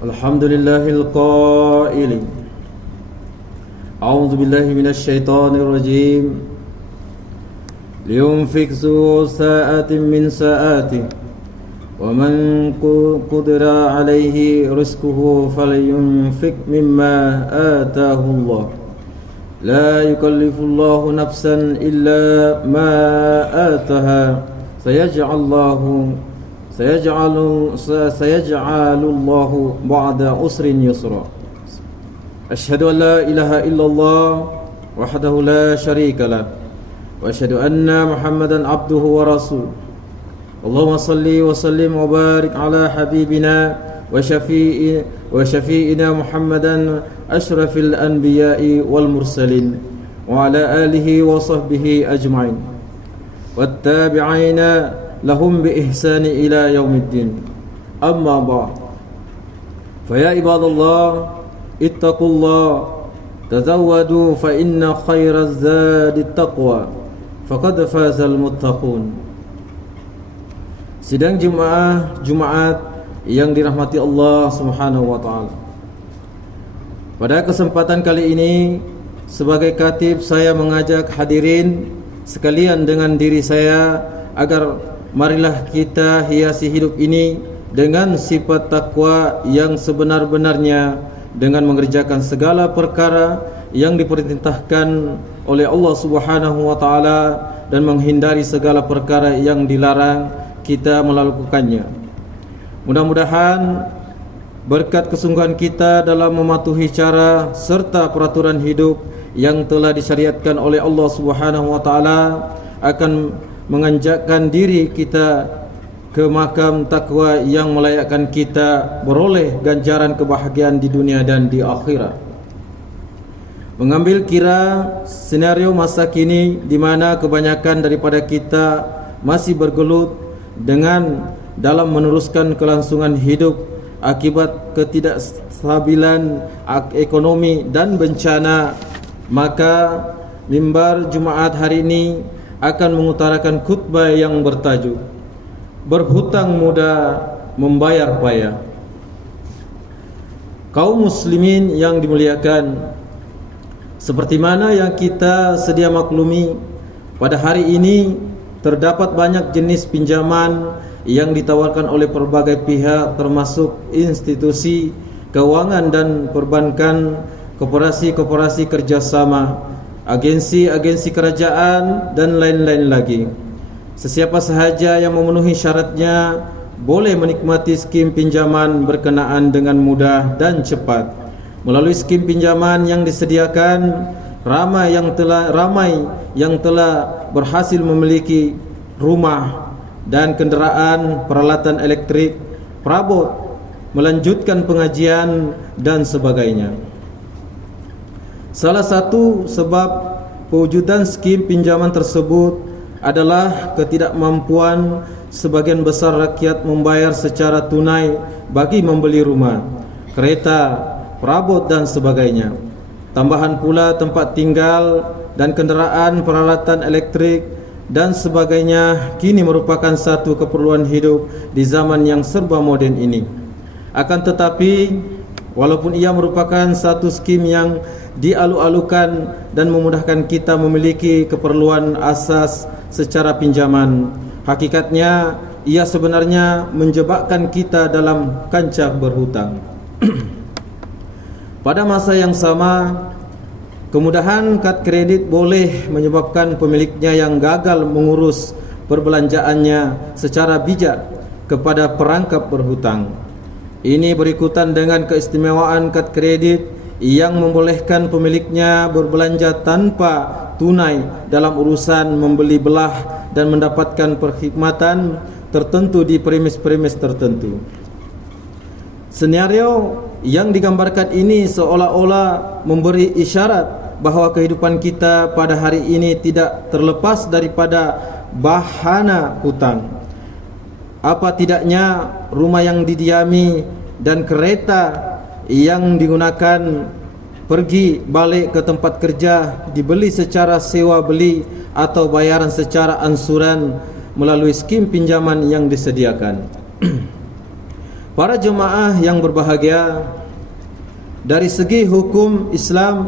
Alhamdulillahil qaili A'udzu billahi minasy syaithanir rajim liyunfik zu sa'atin min sa'atihi wa man qudira 'alaihi rizquhu falyunfik mimma ataahu Allah la yukallifullahu nafsan illa ma ataaha sayaj'alullahu ba'da usrin yusra. Asyhadu an la ilaha illallah wahdahu la syarika lah wa asyhadu anna Muhammadan abduhu wa rasuluh. Allahumma salli wa sallim wa barik ala habibina wa syafi'ina Muhammadan asyrafil anbiya'i wal mursalin wa ala alihi wa sahbihi ajma'in wattabi'ina lahum bi ihsani ila yaumiddin. Amma ba'd. Fa ya ibadallah ittaqullah tazawwadu fa inna khairaz zadi taqwa faqad fazal muttaqun. Sidang Jumat yang dirahmati Allah Subhanahu wa taala. Pada kesempatan kali ini sebagai khatib saya mengajak hadirin sekalian dengan diri saya agar marilah kita hiasi hidup ini dengan sifat takwa yang sebenar-benarnya, dengan mengerjakan segala perkara yang diperintahkan oleh Allah Subhanahu wa taala dan menghindari segala perkara yang dilarang kita melakukannya. Mudah-mudahan berkat kesungguhan kita dalam mematuhi cara serta peraturan hidup yang telah disyariatkan oleh Allah Subhanahu wa taala akan menganjakkan diri kita ke makam takwa yang melayakkan kita beroleh ganjaran kebahagiaan di dunia dan di akhirat. Mengambil kira senario masa kini di mana kebanyakan daripada kita masih bergelut dengan dalam meneruskan kelangsungan hidup akibat ketidakstabilan ekonomi dan bencana, maka mimbar Jumaat hari ini akan mengutarakan khutbah yang bertajuk Berhutang muda membayar payah. Kaum muslimin yang dimuliakan, seperti mana yang kita sedia maklumi, pada hari ini terdapat banyak jenis pinjaman yang ditawarkan oleh pelbagai pihak termasuk institusi keuangan dan perbankan, koperasi-koperasi kerjasama, agensi-agensi kerajaan dan lain-lain lagi. Sesiapa sahaja yang memenuhi syaratnya boleh menikmati skim pinjaman berkenaan dengan mudah dan cepat. Melalui skim pinjaman yang disediakan, ramai yang telah berhasil memiliki rumah dan kenderaan, peralatan elektrik, perabot, melanjutkan pengajian dan sebagainya. Salah satu sebab pewujudan skim pinjaman tersebut adalah ketidakmampuan sebagian besar rakyat membayar secara tunai bagi membeli rumah, kereta, perabot dan sebagainya. Tambahan pula tempat tinggal dan kenderaan, peralatan elektrik dan sebagainya kini merupakan satu keperluan hidup di zaman yang serba moden ini. Akan tetapi, walaupun ia merupakan satu skim yang dialu-alukan dan memudahkan kita memiliki keperluan asas secara pinjaman, hakikatnya ia sebenarnya menjebakkan kita dalam kancah berhutang. Pada masa yang sama, kemudahan kad kredit boleh menyebabkan pemiliknya yang gagal mengurus perbelanjaannya secara bijak kepada perangkap berhutang. Ini berikutan dengan keistimewaan kad kredit yang membolehkan pemiliknya berbelanja tanpa tunai dalam urusan membeli belah dan mendapatkan perkhidmatan tertentu di premis-premis tertentu. Senario yang digambarkan ini seolah-olah memberi isyarat bahawa kehidupan kita pada hari ini tidak terlepas daripada bahana hutang. Apa tidaknya rumah yang didiami dan kereta yang digunakan pergi balik ke tempat kerja dibeli secara sewa beli atau bayaran secara ansuran melalui skim pinjaman yang disediakan. Para jemaah yang berbahagia, dari segi hukum Islam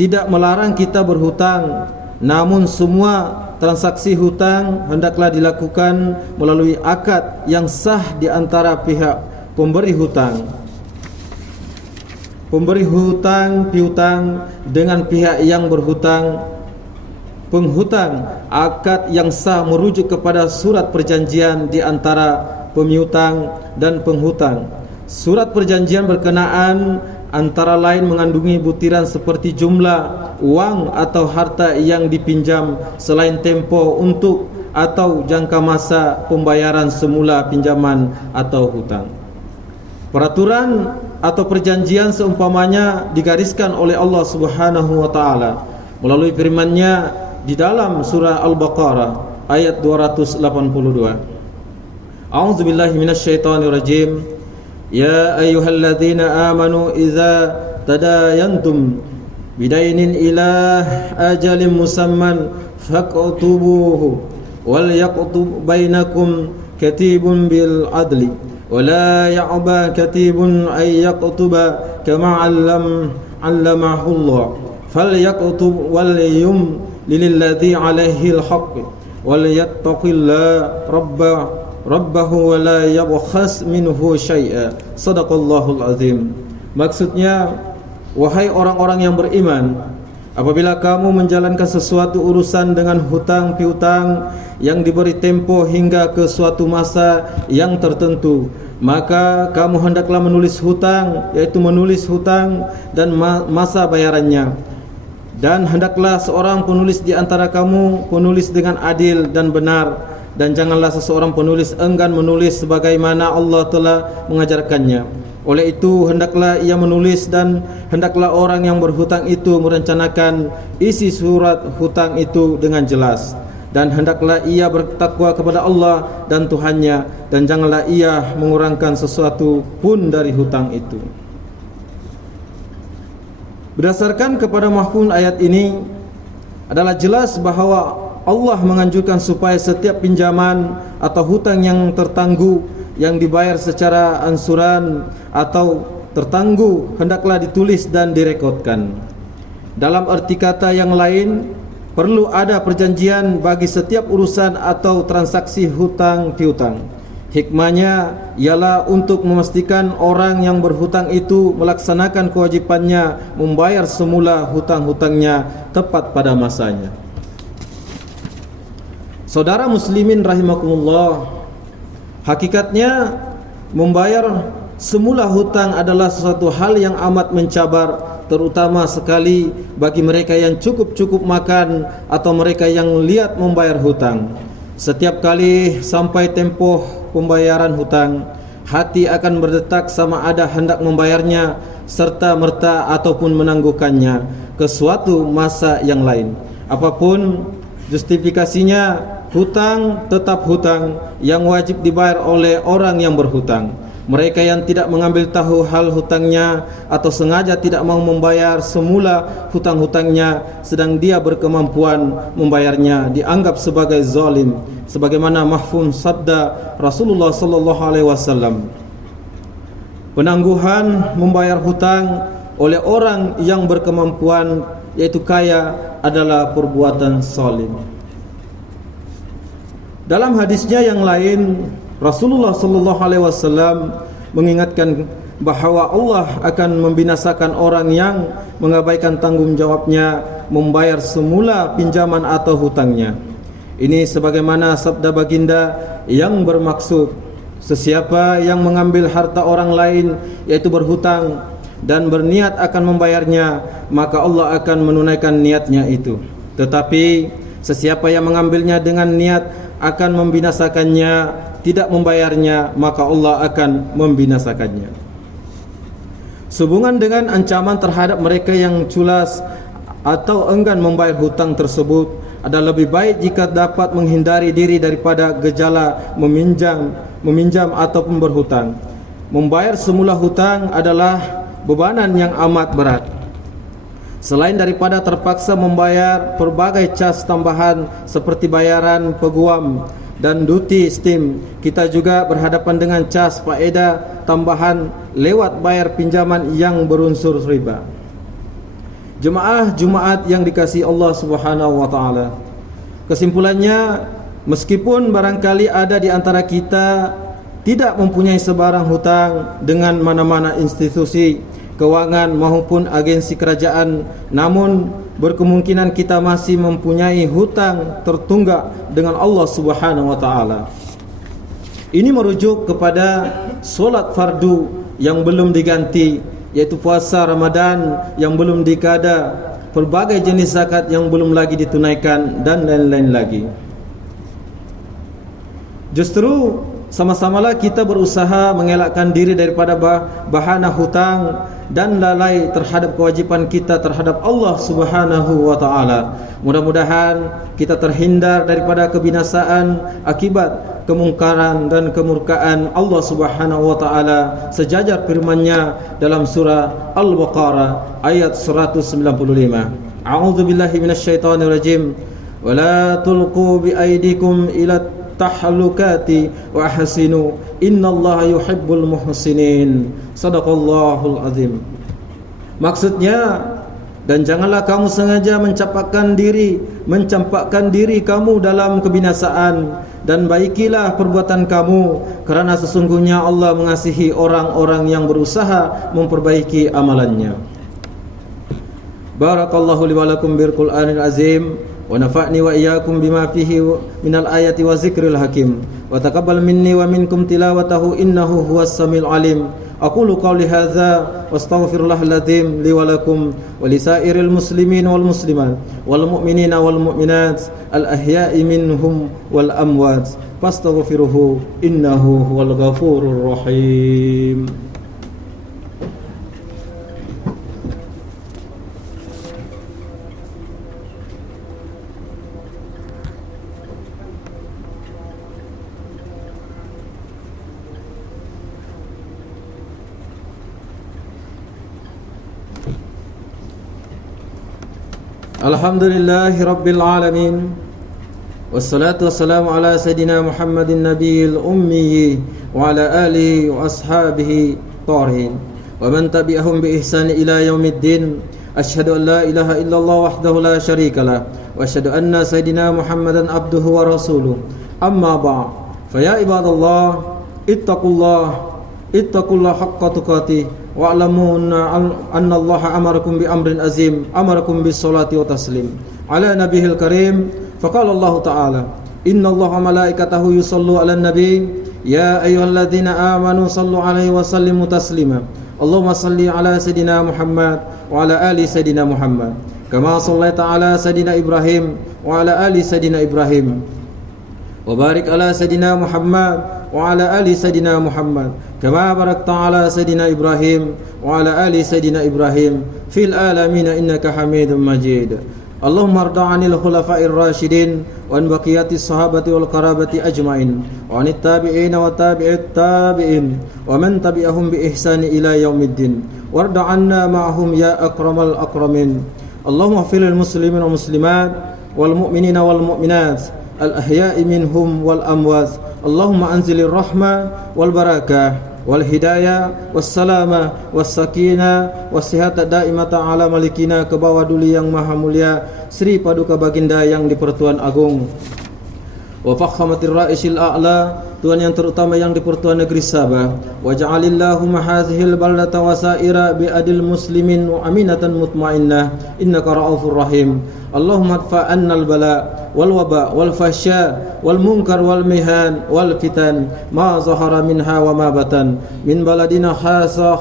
tidak melarang kita berhutang, namun semua transaksi hutang hendaklah dilakukan melalui akad yang sah di antara pihak pemberi hutang piutang dengan pihak yang berhutang penghutang. Akad yang sah merujuk kepada surat perjanjian di antara pemiutang dan penghutang. Surat perjanjian berkenaan antara lain mengandungi butiran seperti jumlah wang atau harta yang dipinjam selain tempo untuk atau jangka masa pembayaran semula pinjaman atau hutang. Peraturan atau perjanjian seumpamanya digariskan oleh Allah Subhanahu wa taala melalui firman-Nya di dalam surah Al-Baqarah ayat 282. A'udzubillahi minasyaitonirrajim. Ya ayyuhalladzina amanu idza tadayantum bidainin ila ajalin musamman faqtubuhu wal yaqtub bainakum katibun bil adli wala ya'ba katibun ay yaqtuba kama 'allamahu Allah falyaqtub wal yum lilladzi 'alaihi al-haqq wal yattaqillaha rabbahu wa la yabkhas minhu syai'a. Shadaqallahul azim. Maksudnya, wahai orang-orang yang beriman, apabila kamu menjalankan sesuatu urusan dengan hutang piutang yang diberi tempo hingga ke suatu masa yang tertentu, maka kamu hendaklah menulis hutang, yaitu menulis hutang dan masa bayarannya. Dan hendaklah seorang penulis di antara kamu penulis dengan adil dan benar, dan janganlah seseorang penulis enggan menulis sebagaimana Allah telah mengajarkannya. Oleh itu hendaklah ia menulis, dan hendaklah orang yang berhutang itu merencanakan isi surat hutang itu dengan jelas, dan hendaklah ia bertakwa kepada Allah dan Tuhannya, dan janganlah ia mengurangkan sesuatu pun dari hutang itu. Berdasarkan kepada mafhum ayat ini adalah jelas bahawa Allah menganjurkan supaya setiap pinjaman atau hutang yang tertangguh yang dibayar secara ansuran atau tertangguh hendaklah ditulis dan direkodkan. Dalam arti kata yang lain, perlu ada perjanjian bagi setiap urusan atau transaksi hutang piutang. Hikmahnya ialah untuk memastikan orang yang berhutang itu melaksanakan kewajipannya membayar semula hutang-hutangnya tepat pada masanya. Saudara muslimin rahimakumullah, hakikatnya membayar semula hutang adalah sesuatu hal yang amat mencabar, terutama sekali bagi mereka yang cukup makan atau mereka yang liat membayar hutang. Setiap kali sampai tempoh pembayaran hutang, hati akan berdetak sama ada hendak membayarnya serta merta ataupun menangguhkannya ke suatu masa yang lain. Apapun justifikasinya, hutang tetap hutang yang wajib dibayar oleh orang yang berhutang. Mereka yang tidak mengambil tahu hal hutangnya atau sengaja tidak mau membayar semula hutang-hutangnya sedang dia berkemampuan membayarnya dianggap sebagai zalim, sebagaimana mafhum sabda Rasulullah sallallahu alaihi wasallam. Penangguhan membayar hutang oleh orang yang berkemampuan, yaitu kaya, adalah perbuatan zalim. Dalam hadisnya yang lain, Rasulullah sallallahu alaihi wasallam mengingatkan bahawa Allah akan membinasakan orang yang mengabaikan tanggungjawabnya membayar semula pinjaman atau hutangnya. Ini sebagaimana sabda baginda yang bermaksud, sesiapa yang mengambil harta orang lain yaitu berhutang dan berniat akan membayarnya, maka Allah akan menunaikan niatnya itu. Tetapi sesiapa yang mengambilnya dengan niat akan membinasakannya, tidak membayarnya, maka Allah akan membinasakannya. Sehubungan dengan ancaman terhadap mereka yang culas atau enggan membayar hutang tersebut, adalah lebih baik jika dapat menghindari diri daripada gejala meminjam ataupun berhutang. Membayar semula hutang adalah bebanan yang amat berat. Selain daripada terpaksa membayar pelbagai cas tambahan seperti bayaran peguam, dan duty stem. Kita juga berhadapan dengan cas faedah tambahan lewat bayar pinjaman yang berunsur riba. Jemaah Jumaat yang dikasihi Allah Subhanahu wa taala. Kesimpulannya, meskipun barangkali ada di antara kita tidak mempunyai sebarang hutang dengan mana-mana institusi kewangan maupun agensi kerajaan, namun berkemungkinan kita masih mempunyai hutang tertunggak dengan Allah Subhanahu wa taala. Ini merujuk kepada solat fardu yang belum diganti, yaitu puasa Ramadan yang belum dikada, pelbagai jenis zakat yang belum lagi ditunaikan, dan lain-lain lagi. Justru sama-samalah kita berusaha mengelakkan diri daripada bahana hutang dan lalai terhadap kewajipan kita terhadap Allah Subhanahu wa taala. Mudah-mudahan kita terhindar daripada kebinasaan akibat kemungkaran dan kemurkaan Allah Subhanahu wa taala sejajar firman-Nya dalam surah Al-Baqarah ayat 195. A'udzubillahi minasyaitonir rajim. Wa la tulqu bi aydikum ila tahlukati wa ahsinu innallaha yuhibbul muhsinin. Shadaqallahul azim. Maksudnya, dan janganlah kamu sengaja mencampakkan diri kamu dalam kebinasaan, dan baikilah perbuatan kamu, kerana sesungguhnya Allah mengasihi orang-orang yang berusaha memperbaiki amalannya. Barakallahu li wa lakum bil Qur'anil azim, wa nafa'ni wa iyyakum bima fihi minal ayati wa zikril hakim, wa taqabbal minni wa minkum tilawatahu innahu huwas samiul alim. Aqulu qawli hadza wa astaghfirullahal azim li wa lakum wa lisairil muslimin wal muslimat wal mu'minina wal mu'minat al ahya'i minhum wal amwat fastaghfiruhu innahu huwal ghafurur rahim. Alhamdulillahi Rabbil Alamin, wassalatu wassalamu ala Sayyidina Muhammadin Nabiyil Ummi wa ala alihi wa ashabihi tahirin wa man tabi'ahum bi ihsani ila yaumiddin. Asyhadu an la ilaha illallah wahdahu la syarikalah wa asyhadu anna Sayyidina Muhammadan abduhu wa rasuluh. Amma ba'd, fa ya ibadallah ittaqullaha haqqa tuqatih wa'lamu anna Allah amarakum bi amrin azim, amarakum bis salati wa taslim ala nabiyil karim. Faqala Allah ta'ala, inna Allah wa malaikatahu yusallu ala nabi ya ayyuhalladzina amanu sallu alaihi wa sallimu taslima. Allahumma salli ala sayidina Muhammad wa ala ali sayidina Muhammad kama sallaita ala sayidina Ibrahim wa ala ali sayidina Ibrahim wa barik ala sayidina Muhammad wa ala ali sayidina Muhammad kama barakta ala sayidina Ibrahim wa ala ali sayidina Ibrahim fil alamin innaka Hamidum Majid. Allahumma arda 'anil khulafa'ir rasyidin wa an baqiyatis sahabati wal qarabati ajmain wa 'anit tabi'in wa tabi'it tabi'in wa man tabi'ahum bi ihsani ila yaumiddin warda 'anna ma'hum ya akramal akramin. Allahumma ighfir lil muslimin wal muslimat wal mu'minina wal mu'minat al ahya'i minhum wal amwat. Allahumma anzilir rahmah wal barakah wal hidayah was salama was sakinah was sihata daimata ala malikina, ke bawah duli yang maha mulia Sri Paduka Baginda yang di-Pertuan Agung wa fakhamatir ra'isil a'la, Tuhan yang terutama yang di Pertuan Negeri Sabah. Wa ja'alillahumma hadhil baldata wa sa'ira bi adil muslimin wa aminatan mutmainnah innaka ra'ufur rahim. Allahumma adfa' annal bala wal waba wal fahsya wal munkar wal mihan wal fitan ma zahara minha wa ma batan min baladina khassa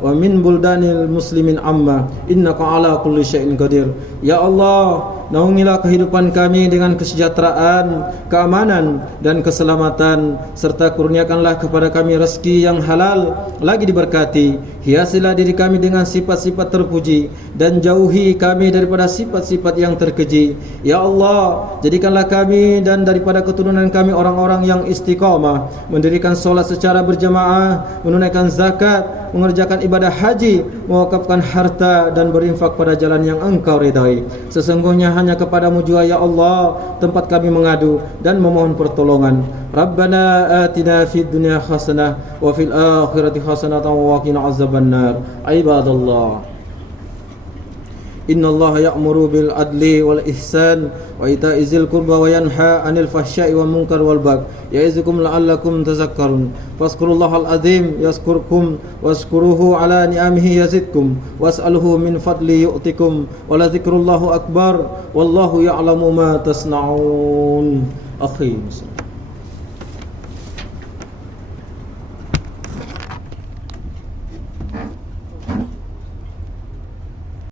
wa min buldanil muslimin amma innaka ala kulli syai'in qadir. Ya Allah, naungilah kehidupan kami dengan kesejahteraan, keamanan dan keselamatan, serta kurniakanlah kepada kami rezeki yang halal lagi diberkati. Hiasilah diri kami dengan sifat-sifat terpuji dan jauhi kami daripada sifat-sifat yang terkeji. Ya Allah, jadikanlah kami dan daripada keturunan kami orang-orang yang istiqamah, mendirikan solat secara berjamaah, menunaikan zakat, mengerjakan ibadah haji, mewakafkan harta dan berinfak pada jalan yang Engkau ridai. Sesungguhnya hanya kepadamu jua ya Allah tempat kami mengadu dan memohon pertolongan. Rabbana atina fid dunya hasanah wa fil akhirati hasanatan wa qina azabannar. Ibadallah, innallaha ya'muru bil adli wal ihsan wa ita'i dzil qurba wa yanha 'anil fahsya'i wal munkar wal baghi ya'izukum la'allakum tadhakkarun. Fazkurullahal azim yazkurkum wazkuruhu 'ala ni'amihi yazidkum was'aluhu min fadli yu'tikum wa la dzikrullahu akbar wallahu ya'lamu ma tasna'un. Akhi